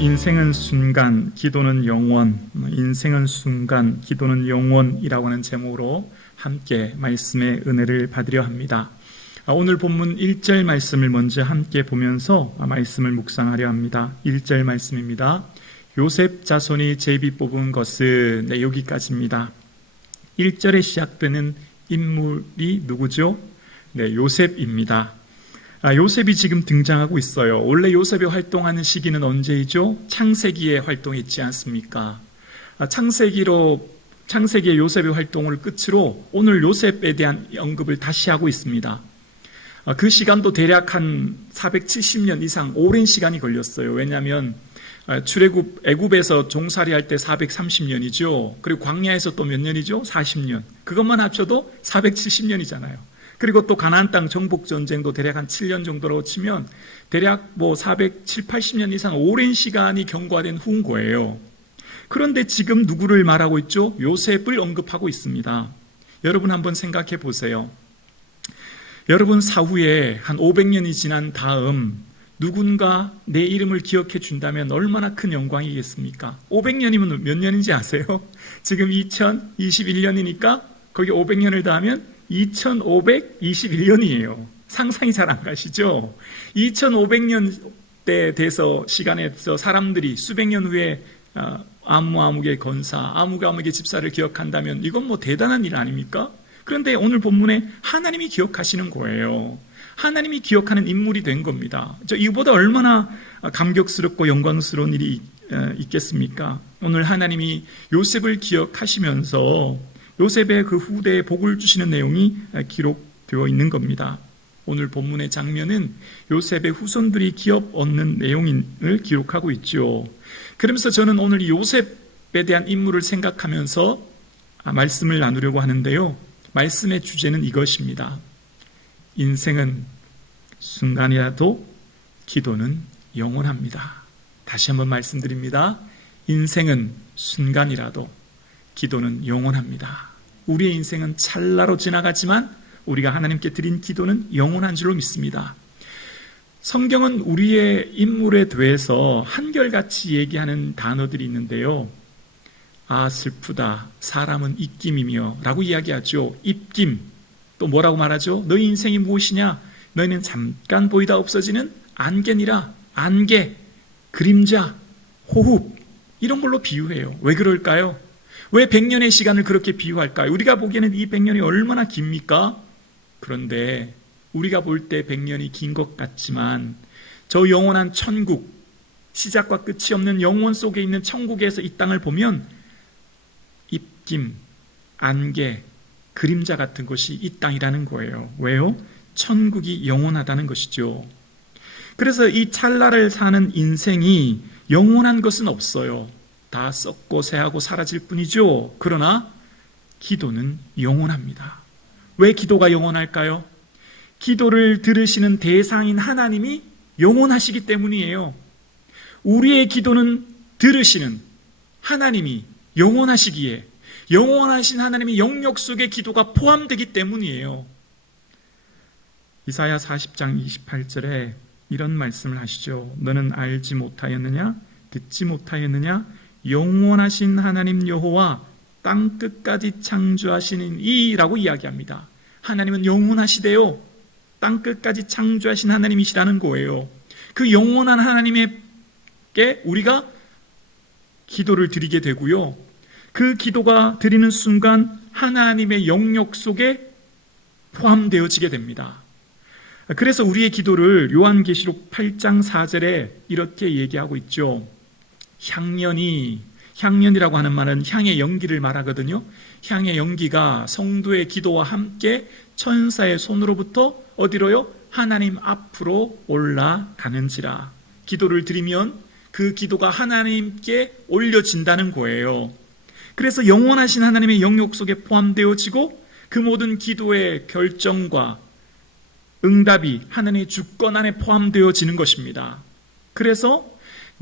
인생은 순간, 기도는 영원, 인생은 순간, 기도는 영원이라고 하는 제목으로 함께 말씀의 은혜를 받으려 합니다. 오늘 본문 1절 말씀을 먼저 함께 보면서 말씀을 묵상하려 합니다. 1절 말씀입니다. 요셉 자손이 제비 뽑은 것은, 여기까지입니다. 1절에 시작되는 인물이 누구죠? 요셉입니다. 요셉이 지금 등장하고 있어요. 원래 요셉이 활동하는 시기는 언제이죠? 창세기에 활동했지 않습니까? 창세기의 요셉의 활동을 끝으로 오늘 요셉에 대한 언급을 다시 하고 있습니다. 그 시간도 대략 한 470년 이상 오랜 시간이 걸렸어요. 왜냐하면 애굽에서 종살이할 때 430년이죠. 그리고 광야에서 또 몇 년이죠? 40년. 그것만 합쳐도 470년이잖아요. 그리고 또 가나안 땅 정복 전쟁도 대략 한 7년 정도라고 치면 대략 470, 80년 이상 오랜 시간이 경과된 후인 거예요. 그런데 지금 누구를 말하고 있죠? 요셉을 언급하고 있습니다. 여러분 한번 생각해 보세요. 여러분 사후에 한 500년이 지난 다음 누군가 내 이름을 기억해 준다면 얼마나 큰 영광이겠습니까? 500년이면 몇 년인지 아세요? 지금 2021년이니까 거기 500년을 더하면 2521년이에요. 상상이 잘 안 가시죠? 2500년 때 돼서 시간에서 사람들이 수백 년 후에 아무아무의 건사, 아무아무의 집사를 기억한다면 이건 대단한 일 아닙니까? 그런데 오늘 본문에 하나님이 기억하시는 거예요. 하나님이 기억하는 인물이 된 겁니다. 이보다 얼마나 감격스럽고 영광스러운 일이 있겠습니까? 오늘 하나님이 요셉을 기억하시면서 요셉의 그 후대에 복을 주시는 내용이 기록되어 있는 겁니다. 오늘 본문의 장면은 요셉의 후손들이 기업 얻는 내용을 기록하고 있죠. 그러면서 저는 오늘 요셉에 대한 인물을 생각하면서 말씀을 나누려고 하는데요. 말씀의 주제는 이것입니다. 인생은 순간이라도 기도는 영원합니다. 다시 한번 말씀드립니다. 인생은 순간이라도 기도는 영원합니다. 우리의 인생은 찰나로 지나가지만 우리가 하나님께 드린 기도는 영원한 줄로 믿습니다. 성경은 우리의 인물에 대해서 한결같이 얘기하는 단어들이 있는데요. 슬프다, 사람은 입김이며 라고 이야기하죠. 입김, 또 뭐라고 말하죠? 너희 인생이 무엇이냐? 너희는 잠깐 보이다 없어지는 안개니라. 안개, 그림자, 호흡, 이런 걸로 비유해요. 왜 그럴까요? 왜 100년의 시간을 그렇게 비유할까요? 우리가 보기에는 이 100년이 얼마나 깁니까? 그런데 우리가 볼 때 100년이 긴 것 같지만 저 영원한 천국, 시작과 끝이 없는 영원 속에 있는 천국에서 이 땅을 보면 입김, 안개, 그림자 같은 것이 이 땅이라는 거예요. 왜요? 천국이 영원하다는 것이죠. 그래서 이 찰나를 사는 인생이 영원한 것은 없어요. 다 썩고 새하고 사라질 뿐이죠. 그러나 기도는 영원합니다. 왜 기도가 영원할까요? 기도를 들으시는 대상인 하나님이 영원하시기 때문이에요. 우리의 기도는 들으시는 하나님이 영원하시기에 영원하신 하나님의 영역 속에 기도가 포함되기 때문이에요. 이사야 40장 28절에 이런 말씀을 하시죠. 너는 알지 못하였느냐? 듣지 못하였느냐? 영원하신 하나님 여호와 땅끝까지 창조하시는 이라고 이야기합니다. 하나님은 영원하시대요. 땅끝까지 창조하신 하나님이시라는 거예요. 그 영원한 하나님께 우리가 기도를 드리게 되고요. 그 기도가 드리는 순간 하나님의 영역 속에 포함되어지게 됩니다. 그래서 우리의 기도를 요한계시록 8장 4절에 이렇게 얘기하고 있죠. 향년이라고 하는 말은 향의 연기를 말하거든요. 향의 연기가 성도의 기도와 함께 천사의 손으로부터 어디로요? 하나님 앞으로 올라가는지라. 기도를 드리면 그 기도가 하나님께 올려진다는 거예요. 그래서 영원하신 하나님의 영역 속에 포함되어지고 그 모든 기도의 결정과 응답이 하나님의 주권 안에 포함되어지는 것입니다. 그래서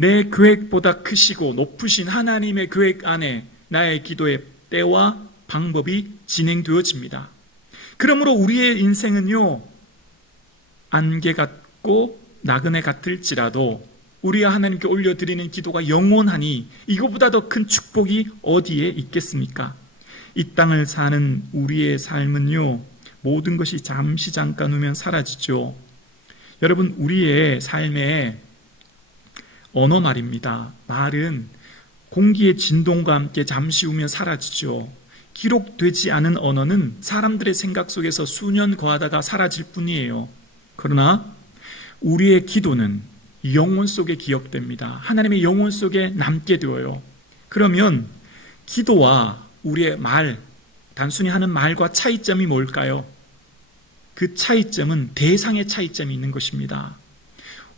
내 계획보다 크시고 높으신 하나님의 계획 안에 나의 기도의 때와 방법이 진행되어집니다. 그러므로 우리의 인생은요, 안개 같고 나그네 같을지라도 우리가 하나님께 올려드리는 기도가 영원하니 이거보다 더 큰 축복이 어디에 있겠습니까? 이 땅을 사는 우리의 삶은요, 모든 것이 잠시 잠깐 후면 사라지죠. 여러분, 우리의 삶에 언어 말입니다. 말은 공기의 진동과 함께 잠시 후면 사라지죠. 기록되지 않은 언어는 사람들의 생각 속에서 수년 거하다가 사라질 뿐이에요. 그러나 우리의 기도는 영혼 속에 기억됩니다. 하나님의 영혼 속에 남게 되어요. 그러면 기도와 우리의 말, 단순히 하는 말과 차이점이 뭘까요? 그 차이점은 대상의 차이점이 있는 것입니다.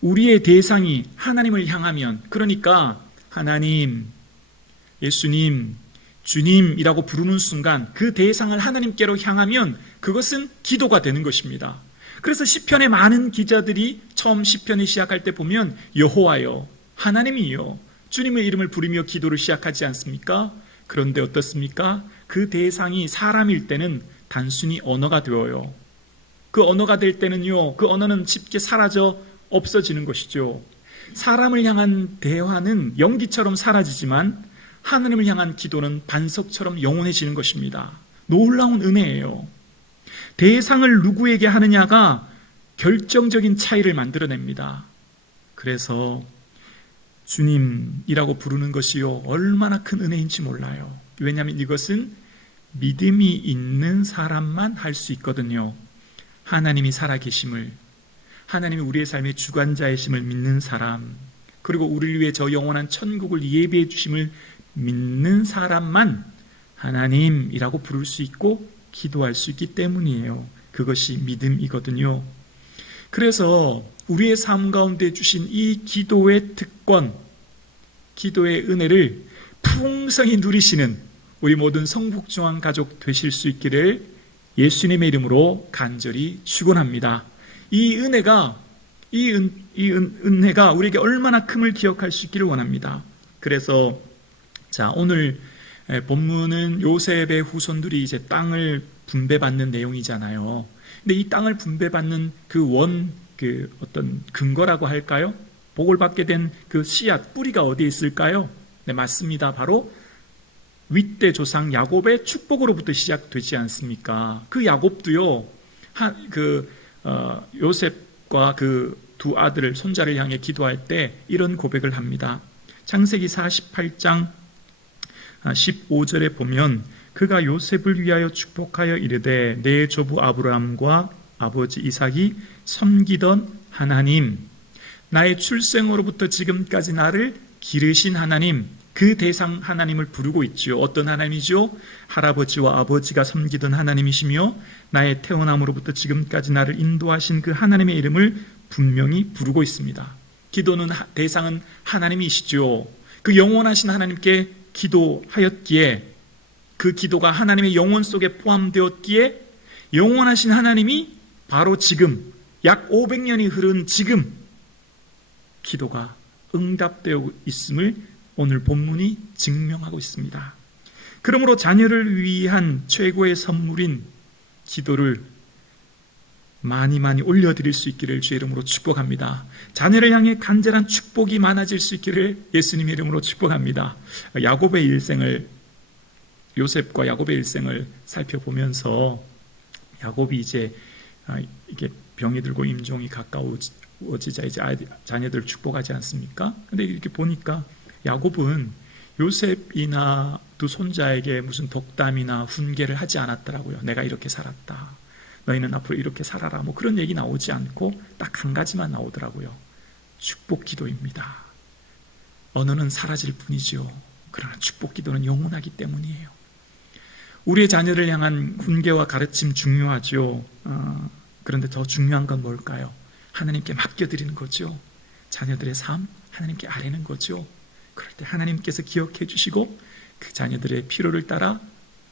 우리의 대상이 하나님을 향하면, 그러니까 하나님, 예수님, 주님이라고 부르는 순간 그 대상을 하나님께로 향하면 그것은 기도가 되는 것입니다. 그래서 시편의 많은 기자들이 처음 시편을 시작할 때 보면 여호와여, 하나님이요, 주님의 이름을 부르며 기도를 시작하지 않습니까? 그런데 어떻습니까? 그 대상이 사람일 때는 단순히 언어가 되어요. 그 언어가 될 때는요, 그 언어는 쉽게 사라져 없어지는 것이죠. 사람을 향한 대화는 연기처럼 사라지지만 하나님을 향한 기도는 반석처럼 영원해지는 것입니다. 놀라운 은혜예요. 대상을 누구에게 하느냐가 결정적인 차이를 만들어냅니다. 그래서 주님이라고 부르는 것이요, 얼마나 큰 은혜인지 몰라요. 왜냐하면 이것은 믿음이 있는 사람만 할 수 있거든요. 하나님이 살아계심을, 하나님이 우리의 삶의 주관자이심을 믿는 사람, 그리고 우리를 위해 저 영원한 천국을 예비해 주심을 믿는 사람만 하나님이라고 부를 수 있고 기도할 수 있기 때문이에요. 그것이 믿음이거든요. 그래서 우리의 삶 가운데 주신 이 기도의 특권, 기도의 은혜를 풍성히 누리시는 우리 모든 성북중앙 가족 되실 수 있기를 예수님의 이름으로 간절히 축원합니다. 이 은혜가 우리에게 얼마나 큼을 기억할 수 있기를 원합니다. 그래서 오늘 본문은 요셉의 후손들이 이제 땅을 분배받는 내용이잖아요. 근데 이 땅을 분배받는 그 어떤 근거라고 할까요? 복을 받게 된 그 씨앗, 뿌리가 어디에 있을까요? 네, 맞습니다. 바로 윗대 조상 야곱의 축복으로부터 시작되지 않습니까? 그 야곱도요, 요셉과 그 두 아들을, 손자를 향해 기도할 때 이런 고백을 합니다. 창세기 48장 15절에 보면 그가 요셉을 위하여 축복하여 이르되 내 조부 아브라함과 아버지 이삭이 섬기던 하나님, 나의 출생으로부터 지금까지 나를 기르신 하나님, 그 대상 하나님을 부르고 있죠. 어떤 하나님이죠? 할아버지와 아버지가 섬기던 하나님이시며 나의 태어남으로부터 지금까지 나를 인도하신 그 하나님의 이름을 분명히 부르고 있습니다. 기도는 대상은 하나님이시죠. 그 영원하신 하나님께 기도하였기에, 그 기도가 하나님의 영혼 속에 포함되었기에 영원하신 하나님이 바로 지금 약 500년이 흐른 지금 기도가 응답되어 있음을 오늘 본문이 증명하고 있습니다. 그러므로 자녀를 위한 최고의 선물인 기도를 많이 올려드릴 수 있기를 주의 이름으로 축복합니다. 자녀를 향해 간절한 축복이 많아질 수 있기를 예수님의 이름으로 축복합니다. 요셉과 야곱의 일생을 살펴보면서 야곱이 이제 이게 병이 들고 임종이 가까워지자 이제 자녀들을 축복하지 않습니까? 근데 이렇게 보니까 야곱은 요셉이나 두 손자에게 무슨 덕담이나 훈계를 하지 않았더라고요. 내가 이렇게 살았다, 너희는 앞으로 이렇게 살아라, 뭐 그런 얘기 나오지 않고 딱 한 가지만 나오더라고요. 축복 기도입니다. 언어는 사라질 뿐이죠. 그러나 축복 기도는 영원하기 때문이에요. 우리의 자녀를 향한 훈계와 가르침 중요하죠. 그런데 더 중요한 건 뭘까요? 하나님께 맡겨드리는 거죠. 자녀들의 삶 하나님께 아뢰는 거죠. 그럴 때 하나님께서 기억해 주시고 그 자녀들의 필요를 따라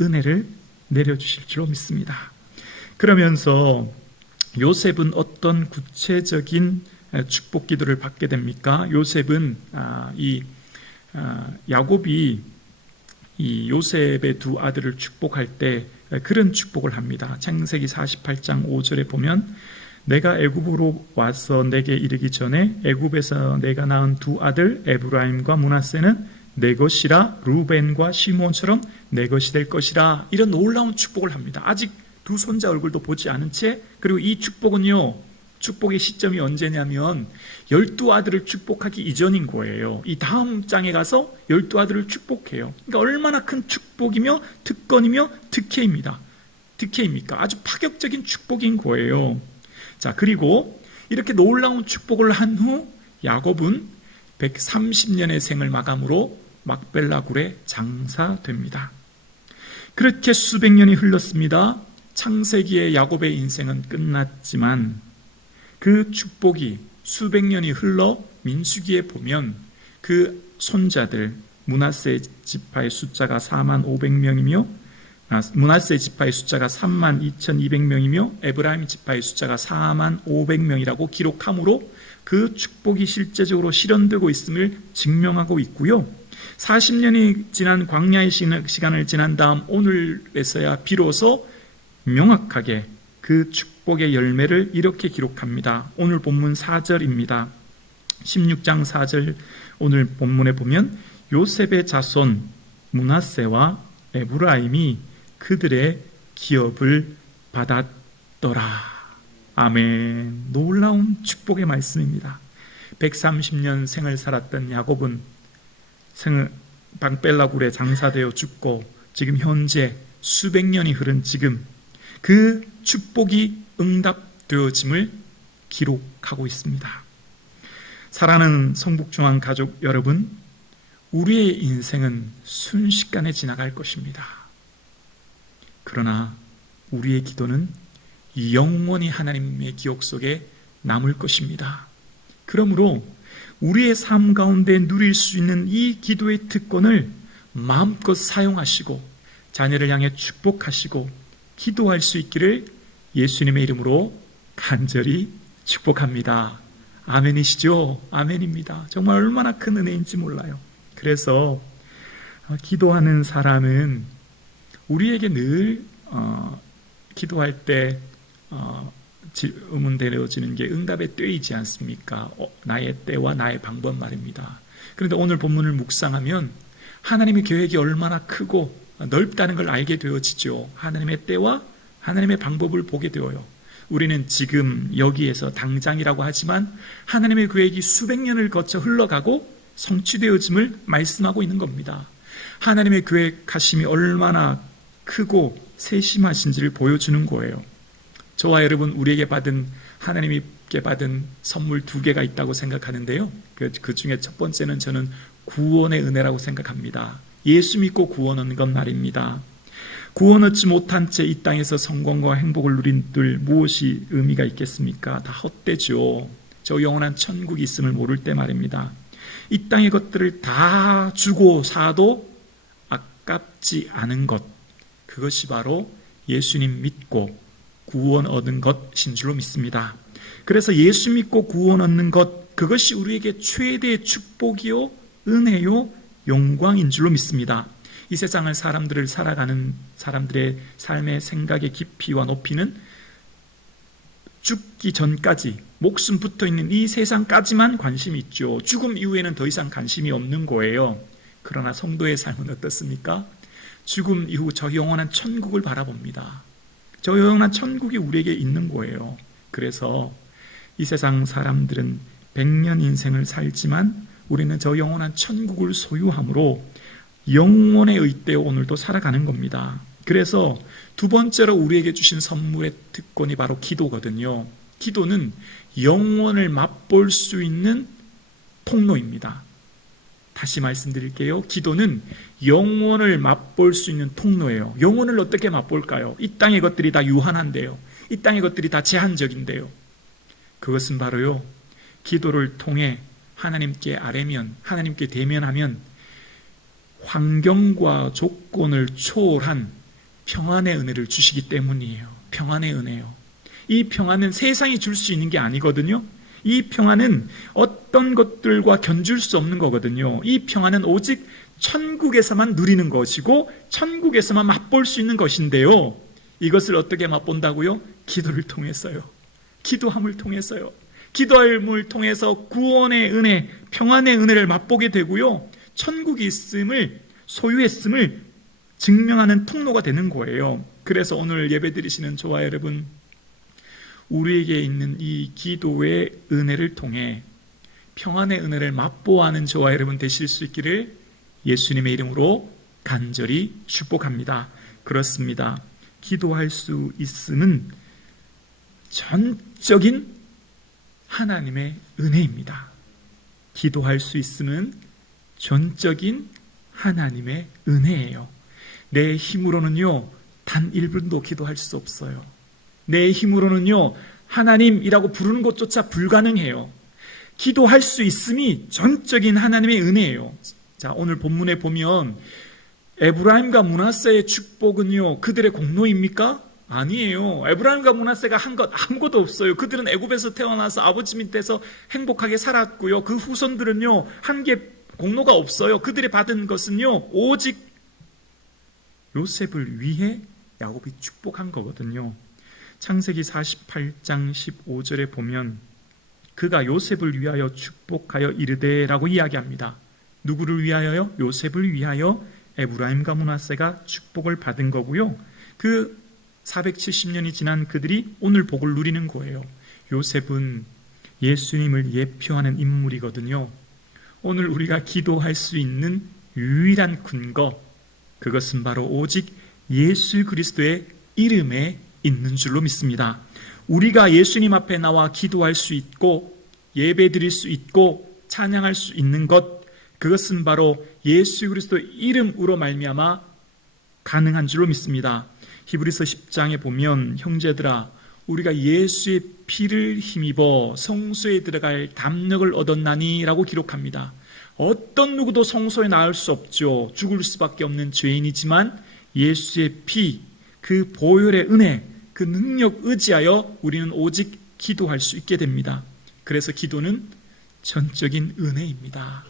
은혜를 내려주실 줄로 믿습니다. 그러면서 요셉은 어떤 구체적인 축복 기도를 받게 됩니까? 요셉은 야곱이 이 요셉의 두 아들을 축복할 때 그런 축복을 합니다. 창세기 48장 5절에 보면 내가 애굽으로 와서 내게 이르기 전에 애굽에서 내가 낳은 두 아들 에브라임과 므낫세는 내 것이라, 루벤과 시몬처럼 내 것이 될 것이라. 이런 놀라운 축복을 합니다. 아직 두 손자 얼굴도 보지 않은 채. 그리고 이 축복은요, 축복의 시점이 언제냐면 12아들을 축복하기 이전인 거예요. 이 다음 장에 가서 12아들을 축복해요. 그러니까 얼마나 큰 축복이며 특권이며 특혜입니까? 아주 파격적인 축복인 거예요. 자, 그리고 이렇게 놀라운 축복을 한 후 야곱은 130년의 생을 마감으로 막벨라 굴에 장사됩니다. 그렇게 수백 년이 흘렀습니다. 창세기의 야곱의 인생은 끝났지만 그 축복이 수백 년이 흘러 민수기에 보면 그 손자들, 므낫세 지파의 숫자가 4만 500명이며 므낫세 지파의 숫자가 3만 2200명이며 에브라임 지파의 숫자가 4만 500명이라고 기록함으로 그 축복이 실제적으로 실현되고 있음을 증명하고 있고요. 40년이 지난 광야의 시간을 지난 다음 오늘에서야 비로소 명확하게 그 축복의 열매를 이렇게 기록합니다. 오늘 본문 4절입니다. 16장 4절 오늘 본문에 보면 요셉의 자손 므낫세와 에브라임이 그들의 기업을 받았더라. 아멘. 놀라운 축복의 말씀입니다. 130년 생을 살았던 야곱은 막벨라 굴에 장사되어 죽고 지금 현재 수백 년이 흐른 지금 그 축복이 응답되어짐을 기록하고 있습니다. 사랑하는 성북중앙 가족 여러분, 우리의 인생은 순식간에 지나갈 것입니다. 그러나 우리의 기도는 영원히 하나님의 기억 속에 남을 것입니다. 그러므로 우리의 삶 가운데 누릴 수 있는 이 기도의 특권을 마음껏 사용하시고 자녀를 향해 축복하시고 기도할 수 있기를 예수님의 이름으로 간절히 축복합니다. 아멘이시죠? 아멘입니다. 정말 얼마나 큰 은혜인지 몰라요. 그래서 기도하는 사람은 우리에게 늘 기도할 때 의문되어지는 게 응답의 때이지 않습니까? 나의 때와 나의 방법 말입니다. 그런데 오늘 본문을 묵상하면 하나님의 계획이 얼마나 크고 넓다는 걸 알게 되어지죠. 하나님의 때와 하나님의 방법을 보게 되어요. 우리는 지금 여기에서 당장이라고 하지만 하나님의 계획이 수백 년을 거쳐 흘러가고 성취되어짐을 말씀하고 있는 겁니다. 하나님의 계획하심이 얼마나 크고 세심하신지를 보여주는 거예요. 저와 여러분, 우리에게 하나님께 받은 선물 2개가 있다고 생각하는데요. 그 중에 첫 번째는 저는 구원의 은혜라고 생각합니다. 예수 믿고 구원 얻는 건 말입니다. 구원 얻지 못한 채 이 땅에서 성공과 행복을 누린들 무엇이 의미가 있겠습니까? 다 헛되죠. 저 영원한 천국이 있음을 모를 때 말입니다. 이 땅의 것들을 다 주고 사도 아깝지 않은 것, 그것이 바로 예수님 믿고 구원 얻은 것인 줄로 믿습니다. 그래서 예수 믿고 구원 얻는 것, 그것이 우리에게 최대의 축복이요 은혜요 영광인 줄로 믿습니다. 이 세상을 사람들을 살아가는 사람들의 삶의 생각의 깊이와 높이는 죽기 전까지 목숨 붙어있는 이 세상까지만 관심이 있죠. 죽음 이후에는 더 이상 관심이 없는 거예요. 그러나 성도의 삶은 어떻습니까? 죽음 이후 저 영원한 천국을 바라봅니다. 저 영원한 천국이 우리에게 있는 거예요. 그래서 이 세상 사람들은 100년 인생을 살지만 우리는 저 영원한 천국을 소유함으로 영원의 의대에 오늘도 살아가는 겁니다. 그래서 두 번째로 우리에게 주신 선물의 특권이 바로 기도거든요. 기도는 영원을 맛볼 수 있는 통로입니다. 다시 말씀드릴게요. 기도는 영원을 맛볼 수 있는 통로예요. 영원을 어떻게 맛볼까요? 이 땅의 것들이 다 유한한데요. 이 땅의 것들이 다 제한적인데요. 그것은 바로요, 기도를 통해 하나님께 아뢰면, 하나님께 대면하면 환경과 조건을 초월한 평안의 은혜를 주시기 때문이에요. 평안의 은혜요. 이 평안은 세상이 줄 수 있는 게 아니거든요. 이 평안은 어떤 것들과 견줄 수 없는 거거든요. 이 평안은 오직 천국에서만 누리는 것이고 천국에서만 맛볼 수 있는 것인데요. 이것을 어떻게 맛본다고요? 기도를 통해서요. 기도함을 통해서요. 기도함을 통해서 구원의 은혜, 평안의 은혜를 맛보게 되고요. 천국이 있음을, 소유했음을 증명하는 통로가 되는 거예요. 그래서 오늘 예배 드리시는 저와 여러분, 우리에게 있는 이 기도의 은혜를 통해 평안의 은혜를 맛보아하는 저와 여러분 되실 수 있기를 예수님의 이름으로 간절히 축복합니다. 그렇습니다. 기도할 수 있음은 전적인 하나님의 은혜입니다. 기도할 수 있음은 전적인 하나님의 은혜예요. 내 힘으로는요, 단 1분도 기도할 수 없어요. 내 힘으로는요, 하나님이라고 부르는 것조차 불가능해요. 기도할 수 있음이 전적인 하나님의 은혜예요. 자, 오늘 본문에 보면 에브라임과 므낫세의 축복은요, 그들의 공로입니까? 아니에요. 에브라임과 므낫세가 한 것 아무것도 없어요. 그들은 애굽에서 태어나서 아버지 밑에서 행복하게 살았고요. 그 후손들은요, 한 개 공로가 없어요. 그들이 받은 것은요, 오직 요셉을 위해 야곱이 축복한 거거든요. 창세기 48장 15절에 보면 그가 요셉을 위하여 축복하여 이르되 라고 이야기합니다. 누구를 위하여요? 요셉을 위하여 에브라임과 므낫세가 축복을 받은 거고요. 그 470년이 지난 그들이 오늘 복을 누리는 거예요. 요셉은 예수님을 예표하는 인물이거든요. 오늘 우리가 기도할 수 있는 유일한 근거, 그것은 바로 오직 예수 그리스도의 이름에 있는 줄로 믿습니다. 우리가 예수님 앞에 나와 기도할 수 있고 예배 드릴 수 있고 찬양할 수 있는 것, 그것은 바로 예수 그리스도의 이름으로 말미암아 가능한 줄로 믿습니다. 히브리서 10장에 보면 형제들아, 우리가 예수의 피를 힘입어 성소에 들어갈 담력을 얻었나니 라고 기록합니다. 어떤 누구도 성소에 나올 수 없죠. 죽을 수밖에 없는 죄인이지만 예수의 피, 그 보혈의 은혜, 그 능력 의지하여 우리는 오직 기도할 수 있게 됩니다. 그래서 기도는 전적인 은혜입니다.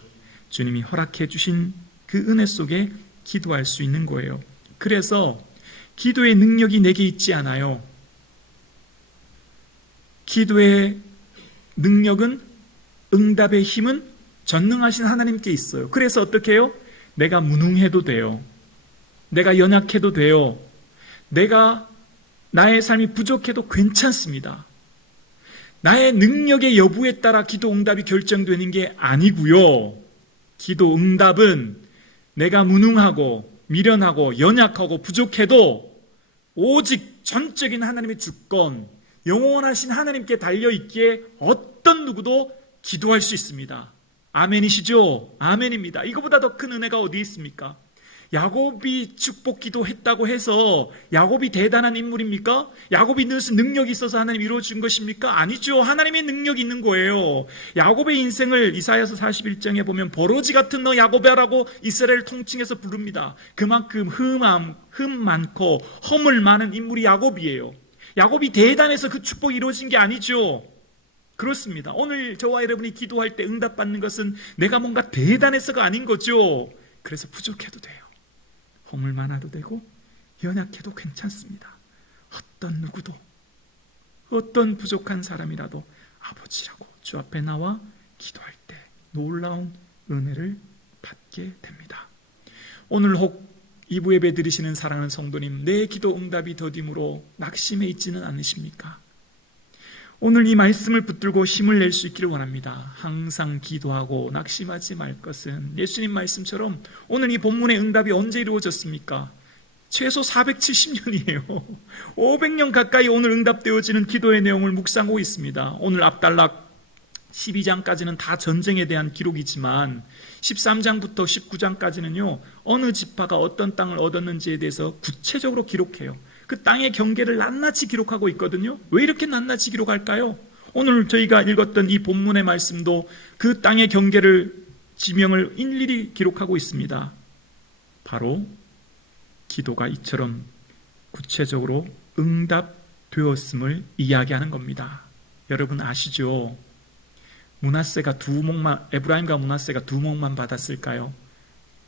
주님이 허락해 주신 그 은혜 속에 기도할 수 있는 거예요. 그래서 기도의 능력이 내게 있지 않아요. 기도의 능력은, 응답의 힘은 전능하신 하나님께 있어요. 그래서 어떻게 해요? 내가 무능해도 돼요. 내가 연약해도 돼요. 내가 나의 삶이 부족해도 괜찮습니다. 나의 능력의 여부에 따라 기도 응답이 결정되는 게 아니고요. 기도 응답은 내가 무능하고 미련하고 연약하고 부족해도 오직 전적인 하나님의 주권, 영원하신 하나님께 달려있기에 어떤 누구도 기도할 수 있습니다. 아멘이시죠? 아멘입니다. 이거보다 더 큰 은혜가 어디 있습니까? 야곱이 축복 기도했다고 해서 야곱이 대단한 인물입니까? 야곱이 무슨 능력이 있어서 하나님 이루어준 것입니까? 아니죠. 하나님의 능력이 있는 거예요. 야곱의 인생을 이사야서 41장에 보면 버러지 같은 너 야곱이라고 이스라엘 통칭해서 부릅니다. 그만큼 흠 많고 허물 많은 인물이 야곱이에요. 야곱이 대단해서 그 축복이 이루어진 게 아니죠. 그렇습니다. 오늘 저와 여러분이 기도할 때 응답받는 것은 내가 뭔가 대단해서가 아닌 거죠. 그래서 부족해도 돼요. 허물 많아도 되고 연약해도 괜찮습니다. 어떤 누구도, 어떤 부족한 사람이라도 아버지라고 주 앞에 나와 기도할 때 놀라운 은혜를 받게 됩니다. 오늘 혹 2부 예배 드리시는 사랑하는 성도님, 내 기도 응답이 더딤으로 낙심해 있지는 않으십니까? 오늘 이 말씀을 붙들고 힘을 낼 수 있기를 원합니다. 항상 기도하고 낙심하지 말 것은, 예수님 말씀처럼 오늘 이 본문의 응답이 언제 이루어졌습니까? 최소 470년이에요. 500년 가까이 오늘 응답되어지는 기도의 내용을 묵상하고 있습니다. 오늘 앞달락 12장까지는 다 전쟁에 대한 기록이지만 13장부터 19장까지는요, 어느 지파가 어떤 땅을 얻었는지에 대해서 구체적으로 기록해요. 그 땅의 경계를 낱낱이 기록하고 있거든요. 왜 이렇게 낱낱이 기록할까요? 오늘 저희가 읽었던 이 본문의 말씀도 그 땅의 경계를, 지명을 일일이 기록하고 있습니다. 바로 기도가 이처럼 구체적으로 응답되었음을 이야기하는 겁니다. 여러분 아시죠? 에브라임과 므낫세가 2목만 받았을까요?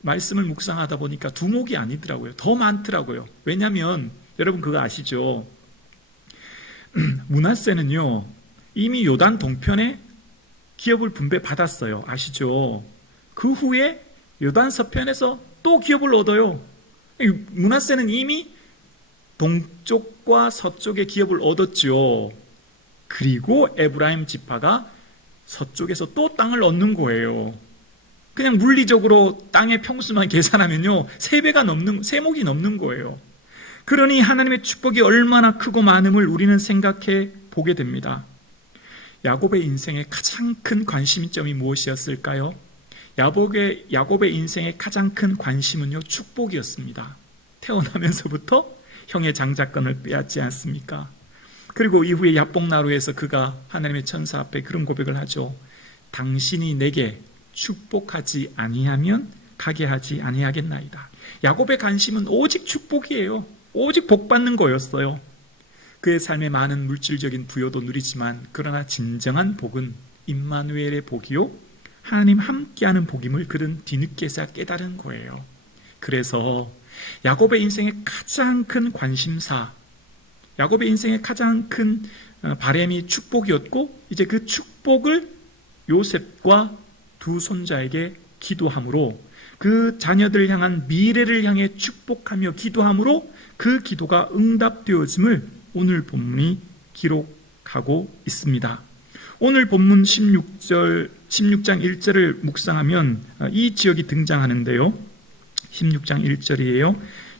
말씀을 묵상하다 보니까 2목이 아니더라고요. 더 많더라고요. 왜냐하면 여러분 그거 아시죠? 므낫세는요, 이미 요단 동편에 기업을 분배받았어요. 아시죠? 그 후에 요단 서편에서 또 기업을 얻어요. 므낫세는 이미 동쪽과 서쪽의 기업을 얻었죠. 그리고 에브라임 지파가 서쪽에서 또 땅을 얻는 거예요. 그냥 물리적으로 땅의 평수만 계산하면요, 3목이 넘는 거예요. 그러니 하나님의 축복이 얼마나 크고 많음을 우리는 생각해 보게 됩니다. 야곱의 인생의 가장 큰 관심점이 무엇이었을까요? 야곱의 인생의 가장 큰 관심은요, 축복이었습니다. 태어나면서부터 형의 장자권을 빼앗지 않습니까? 그리고 이후에 야복나루에서 그가 하나님의 천사 앞에 그런 고백을 하죠. 당신이 내게 축복하지 아니하면 가게 하지 아니하겠나이다. 야곱의 관심은 오직 축복이에요. 오직 복받는 거였어요. 그의 삶에 많은 물질적인 부여도 누리지만 그러나 진정한 복은 임마누엘의 복이요, 하나님 함께하는 복임을 그는 뒤늦게서야 깨달은 거예요. 그래서 야곱의 인생의 가장 큰 관심사, 야곱의 인생의 가장 큰 바람이 축복이었고, 이제 그 축복을 요셉과 두 손자에게 기도함으로, 그 자녀들을 향한 미래를 향해 축복하며 기도함으로 그 기도가 응답되어짐을 오늘 본문이 기록하고 있습니다. 오늘 본문 16장 1절을 묵상하면 이 지역이 등장하는데요. 16장 1절이에요.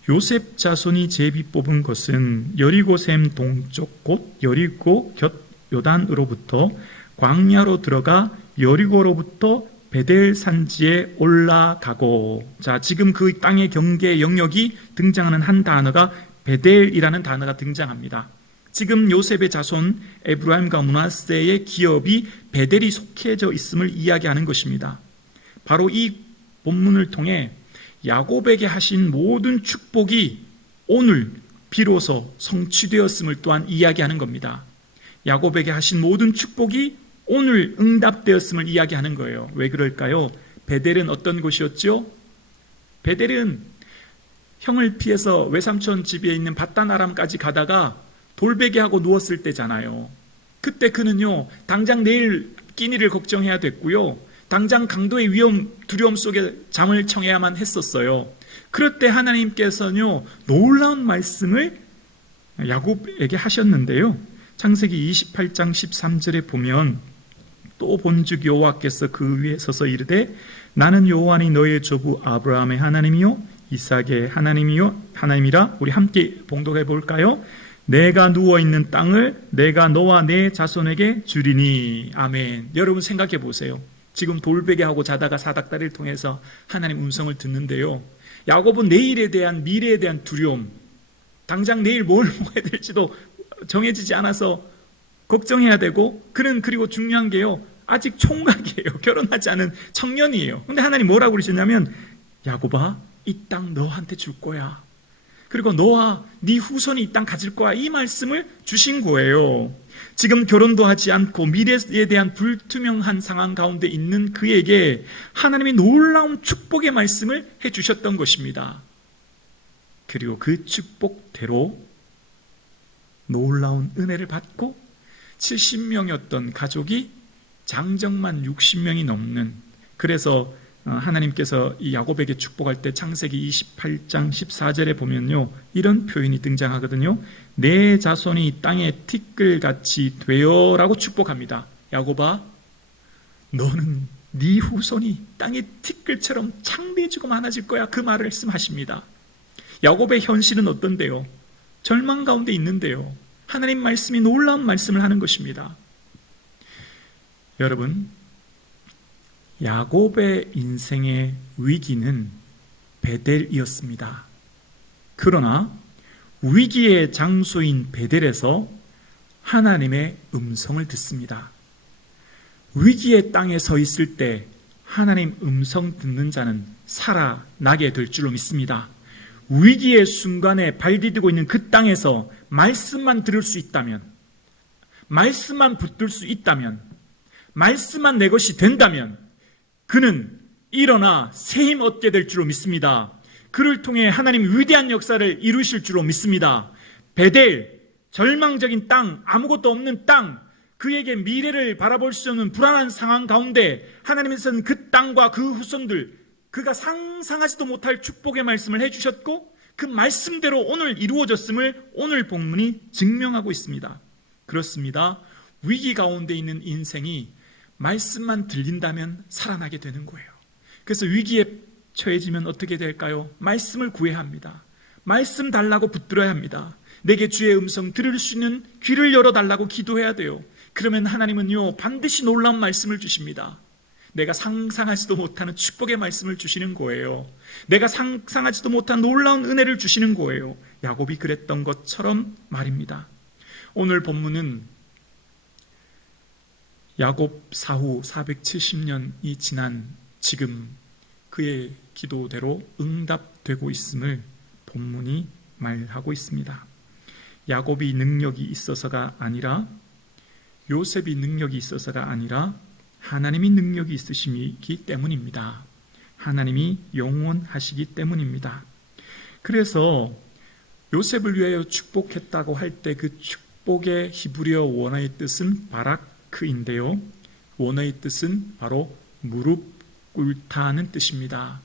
요셉 자손이 제비 뽑은 것은 여리고 샘 동쪽 곧 여리고 곁 요단으로부터 광야로 들어가 여리고로부터 베델 산지에 올라가고. 자, 지금 그 땅의 경계 영역이 등장하는 한 단어가 베델이라는 단어가 등장합니다. 지금 요셉의 자손 에브라임과 므낫세의 기업이 베델이 속해져 있음을 이야기하는 것입니다. 바로 이 본문을 통해 야곱에게 하신 모든 축복이 오늘 비로소 성취되었음을 또한 이야기하는 겁니다. 야곱에게 하신 모든 축복이 오늘 응답되었음을 이야기하는 거예요. 왜 그럴까요? 베델은 어떤 곳이었죠? 베델은 형을 피해서 외삼촌 집에 있는 밧단아람까지 가다가 돌베개하고 누웠을 때잖아요. 그때 그는요, 당장 내일 끼니를 걱정해야 됐고요, 당장 강도의 두려움 속에 잠을 청해야만 했었어요. 그럴 때 하나님께서는요, 놀라운 말씀을 야곱에게 하셨는데요. 창세기 28장 13절에 보면 또 본즉 여호와께서 그 위에 서서 이르되 나는 여호와니 너의 조부 아브라함의 하나님이요 이삭의 하나님이라. 우리 함께 봉독해 볼까요? 내가 누워있는 땅을 내가 너와 내 자손에게 주리니. 아멘. 여러분 생각해 보세요. 지금 돌베개하고 자다가 사닥다리를 통해서 하나님 음성을 듣는데요, 야곱은 내일에 대한, 미래에 대한 두려움, 당장 내일 뭘 먹어야 될지도 정해지지 않아서 걱정해야 되고, 그리고 중요한 게요, 아직 총각이에요. 결혼하지 않은 청년이에요. 근데 하나님 뭐라고 그러시냐면, 야곱아, 이 땅 너한테 줄 거야. 그리고 너와 네 후손이 이 땅 가질 거야. 이 말씀을 주신 거예요. 지금 결혼도 하지 않고 미래에 대한 불투명한 상황 가운데 있는 그에게 하나님이 놀라운 축복의 말씀을 해주셨던 것입니다. 그리고 그 축복대로 놀라운 은혜를 받고 70명이었던 가족이 장정만 60명이 넘는, 그래서 하나님께서 이 야곱에게 축복할 때 창세기 28장 14절에 보면요, 이런 표현이 등장하거든요. 내 자손이 이 땅의 티끌같이 되어라고 축복합니다. 야곱아, 너는 네 후손이 땅의 티끌처럼 창대해지고 많아질 거야. 그 말씀하십니다. 야곱의 현실은 어떤데요? 절망 가운데 있는데요, 하나님 말씀이 놀라운 말씀을 하는 것입니다. 여러분, 야곱의 인생의 위기는 베델이었습니다. 그러나 위기의 장소인 베델에서 하나님의 음성을 듣습니다. 위기의 땅에 서 있을 때 하나님 음성 듣는 자는 살아나게 될 줄로 믿습니다. 위기의 순간에 발 디디고 있는 그 땅에서 말씀만 들을 수 있다면, 말씀만 붙들 수 있다면, 말씀만 내 것이 된다면 그는 일어나 새 힘 얻게 될 줄로 믿습니다. 그를 통해 하나님 위대한 역사를 이루실 줄로 믿습니다. 베델, 절망적인 땅, 아무것도 없는 땅, 그에게 미래를 바라볼 수 없는 불안한 상황 가운데 하나님께서는 그 땅과 그 후손들, 그가 상상하지도 못할 축복의 말씀을 해주셨고 그 말씀대로 오늘 이루어졌음을 오늘 본문이 증명하고 있습니다. 그렇습니다. 위기 가운데 있는 인생이 말씀만 들린다면 살아나게 되는 거예요. 그래서 위기에 처해지면 어떻게 될까요? 말씀을 구해야 합니다. 말씀 달라고 붙들어야 합니다. 내게 주의 음성 들을 수 있는 귀를 열어달라고 기도해야 돼요. 그러면 하나님은요 반드시 놀라운 말씀을 주십니다. 내가 상상하지도 못하는 축복의 말씀을 주시는 거예요. 내가 상상하지도 못한 놀라운 은혜를 주시는 거예요. 야곱이 그랬던 것처럼 말입니다. 오늘 본문은 야곱 사후 470년이 지난 지금 그의 기도대로 응답되고 있음을 본문이 말하고 있습니다. 야곱이 능력이 있어서가 아니라, 요셉이 능력이 있어서가 아니라 하나님이 능력이 있으시기 때문입니다. 하나님이 영원하시기 때문입니다. 그래서 요셉을 위하여 축복했다고 할 때 그 축복의 히브리어 원어의 뜻은 바라크인데요, 원어의 뜻은 바로 무릎 꿇다는 뜻입니다.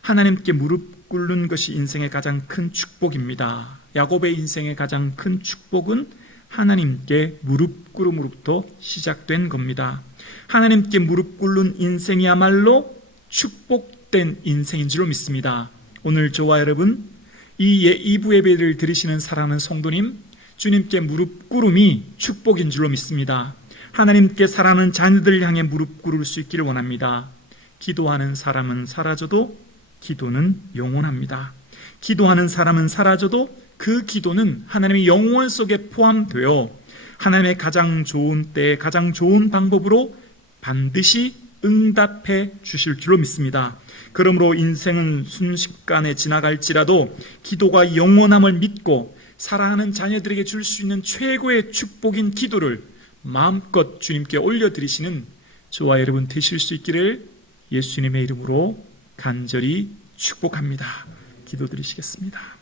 하나님께 무릎 꿇는 것이 인생의 가장 큰 축복입니다. 야곱의 인생의 가장 큰 축복은 하나님께 무릎 꿇음으로부터 시작된 겁니다. 하나님께 무릎 꿇는 인생이야말로 축복된 인생인 줄로 믿습니다. 오늘 저와 여러분, 이 2부 예배를 들으시는 사랑하는 성도님, 주님께 무릎 꿇음이 축복인 줄로 믿습니다. 하나님께 사랑하는 자녀들을 향해 무릎 꿇을 수 있기를 원합니다. 기도하는 사람은 사라져도 기도는 영원합니다. 기도하는 사람은 사라져도 그 기도는 하나님의 영원 속에 포함되어 하나님의 가장 좋은 때에 가장 좋은 방법으로 반드시 응답해 주실 줄로 믿습니다. 그러므로 인생은 순식간에 지나갈지라도 기도가 영원함을 믿고 사랑하는 자녀들에게 줄 수 있는 최고의 축복인 기도를 마음껏 주님께 올려드리시는 저와 여러분 되실 수 있기를 예수님의 이름으로 간절히 축복합니다. 기도드리시겠습니다.